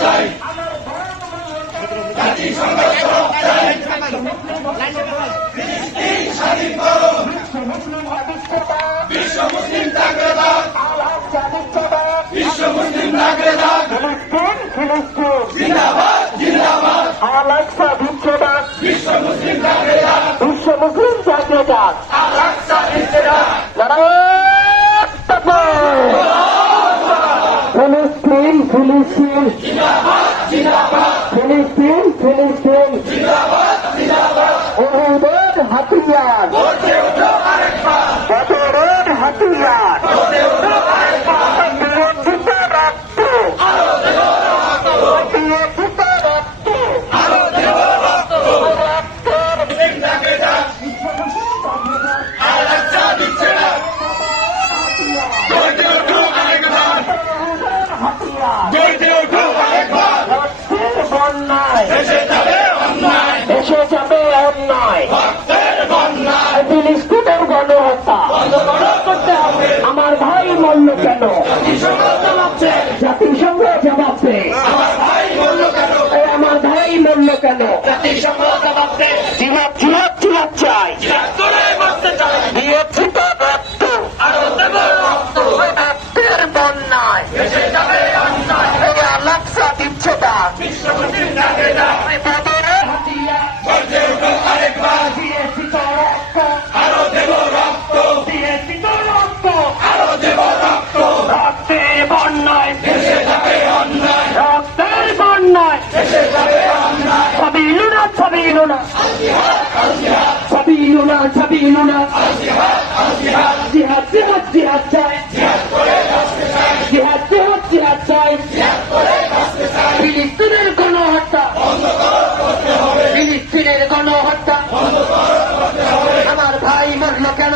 চাই। জাতিসংঘ জবাব চাই। বিশ্ব মুসলিম জিন্দাবাদ জিন্দাবাদ বিশ্ব মুসলিম তাগরেদার বিশ্ব মুসলিম আল-আকসা ফিলিস্তিন ফিলিস্তিন ফিলিস্তিন বহুদের হাতিয়ার। বদরের হাতিয়ার। এসে যাবে অন্যায় বন্যায় গণহত্যা আমার ভাই মল্ল কেন? জাতিসংঘ জবাব দেয় আমার ভাই মল্ল কেন? এই আমার ভাই মরল কেন? জাতিসংঘ জবাব দে। سبيلنا سبيلنا سبيلنا জিহাদ জিহাদ জিহাদ চাই। জিহাদ জিহাদ জিহাদ চাই। ফিলিস্তিনের গণহত্যা। ফিলিস্তিনের গণহত্যা। আমার ভাই মরল কেন?